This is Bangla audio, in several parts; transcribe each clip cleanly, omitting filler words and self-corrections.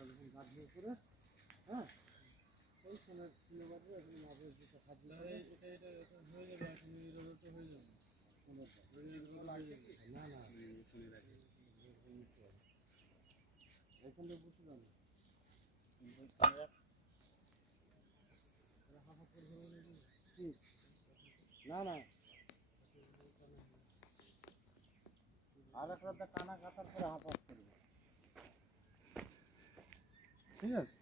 যখন গাছগুলো করে হ্যাঁ ওইখানে সিনেমা দিয়ে এখানে মাঝে দুটো খাদ্য এটা হয়ে যাবে এখন এই রোদ তো হয়ে যাবে না না এখানে বুঝতে পারবে না না আর এক রাতে টানা কাটার পরে হাফাস করবে ঠিক আছে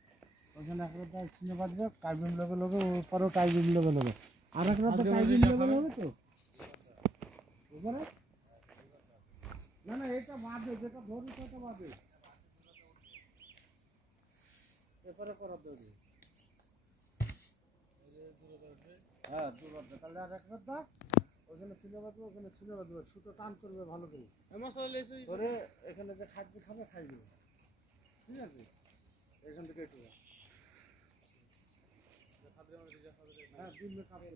ওখানে এক রাতে চিনে বাঁধবে কাইবিম লগে লগে ওপরেও কাইবিম লগে লগে আর এক রাতে কাইবিম লগে লগে তো ওপরে না না এটা বাঁধবে যেটা ধরি সেটা বাঁধবে এরপরে করার দেবে হ্যাঁ দুবার তাহলে আর এক রাতে ওখানে চিনে বাঁধবে ওখানে চিনে বাঁধবে সুতো টান করবে ভালো করে এখানে যে খাদ্য খাবে খাইবে ঠিক আছে এখান থেকে একটু হ্যাঁ দিন কাপড়